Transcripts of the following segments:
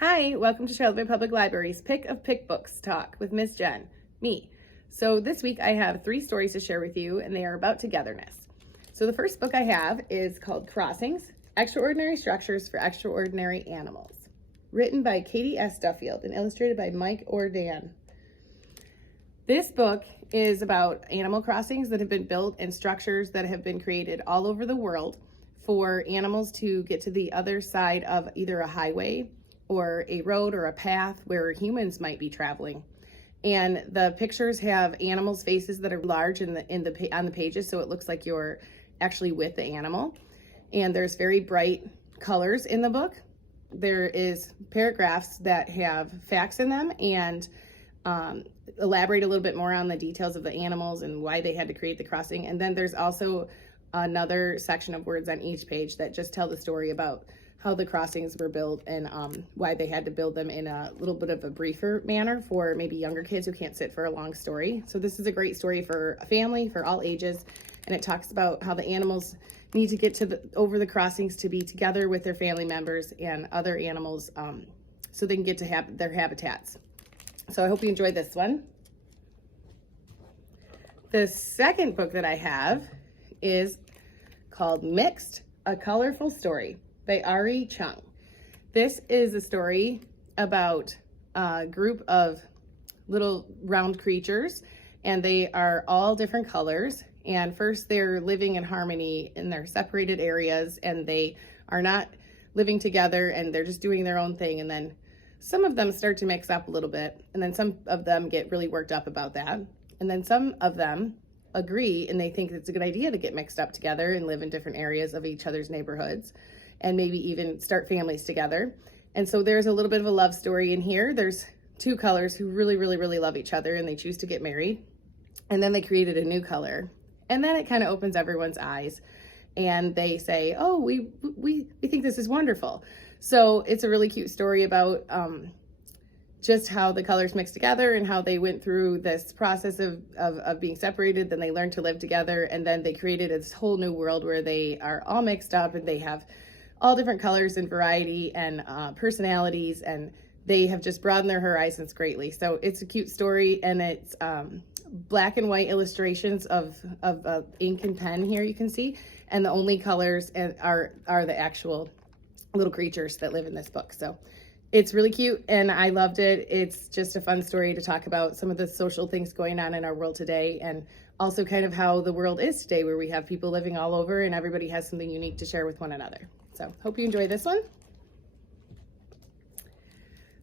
Hi, welcome to Charlottesville Public Library's Pick of Pick Books Talk with Miss Jen, me. So this week I have 3 stories to share with you, and they are about togetherness. So the first book I have is called Crossings, Extraordinary Structures for Extraordinary Animals, written by Katie S. Duffield and illustrated by Mike Ordan. This book is about animal crossings that have been built and structures that have been created all over the world for animals to get to the other side of either a highway or a road or a path where humans might be traveling. And the pictures have animals' faces that are large on the pages, so it looks like you're actually with the animal. And there's very bright colors in the book. There is paragraphs that have facts in them and elaborate a little bit more on the details of the animals and why they had to create the crossing. And then there's also another section of words on each page that just tell the story about how the crossings were built and why they had to build them in a little bit of a briefer manner for maybe younger kids who can't sit for a long story. So this is a great story for a family, for all ages, and it talks about how the animals need to get to over the crossings to be together with their family members and other animals so they can get to their habitats. So I hope you enjoyed this one. The second book that I have is called Mixed, A Colorful Story by Ari Chung. This is a story about a group of little round creatures, and they are all different colors. And first they're living in harmony in their separated areas, and they are not living together, and they're just doing their own thing. And then some of them start to mix up a little bit, and then some of them get really worked up about that. And then some of them agree, and they think it's a good idea to get mixed up together and live in different areas of each other's neighborhoods, and maybe even start families together. And so there's a little bit of a love story in here. There's 2 colors who really love each other, and they choose to get married. And then they created a new color. And then it kind of opens everyone's eyes, and they say, oh, we think this is wonderful. So it's a really cute story about just how the colors mix together and how they went through this process of being separated. Then they learned to live together, and then they created this whole new world where they are all mixed up, and they have all different colors and variety and personalities, and they have just broadened their horizons greatly. So it's a cute story, and it's black and white illustrations of ink and pen here, you can see, and the only colors are the actual little creatures that live in this book. So it's really cute, and I loved it. It's just a fun story to talk about some of the social things going on in our world today, and also kind of how the world is today, where we have people living all over and everybody has something unique to share with one another. So hope you enjoy this one.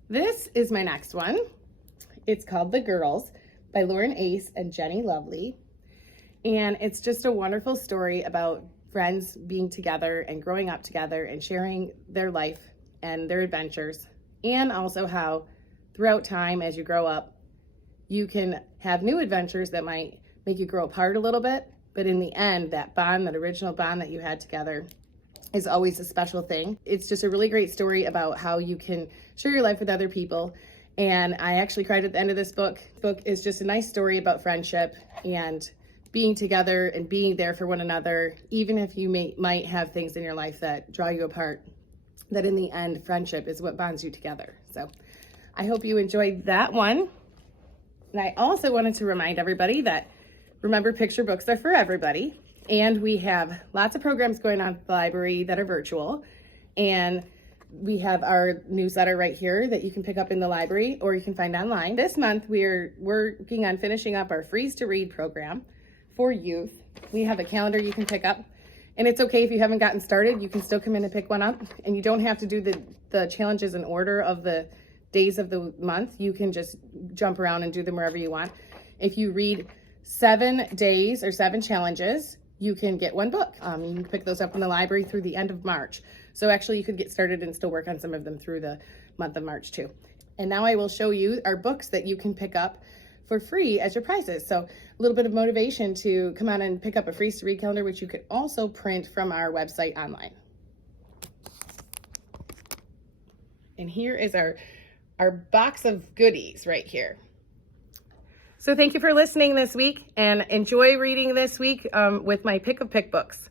This is my next one. It's called The Girls by Lauren Ace and Jenny Lovely. And it's just a wonderful story about friends being together and growing up together and sharing their life and their adventures. And also how throughout time, as you grow up, you can have new adventures that might make you grow apart a little bit. But in the end, that bond, that original bond that you had together, is always a special thing. It's just a really great story about how you can share your life with other people. And I actually cried at the end of this book. The book is just a nice story about friendship and being together and being there for one another, even if you might have things in your life that draw you apart, that in the end, friendship is what bonds you together. So I hope you enjoyed that one. And I also wanted to remind everybody that, remember, picture books are for everybody. And we have lots of programs going on at the library that are virtual. And we have our newsletter right here that you can pick up in the library or you can find online. This month, we're working on finishing up our Freeze to Read program for youth. We have a calendar you can pick up. And it's okay if you haven't gotten started, you can still come in and pick one up. And you don't have to do the challenges in order of the days of the month. You can just jump around and do them wherever you want. If you read 7 days or 7 challenges, you can get 1 book. You can pick those up in the library through the end of March. So actually you could get started and still work on some of them through the month of March too. And now I will show you our books that you can pick up for free as your prizes. So a little bit of motivation to come on and pick up a Freeze to Read calendar, which you could also print from our website online. And here is our box of goodies right here. So thank you for listening this week, and enjoy reading this week with my Pick of Pick books.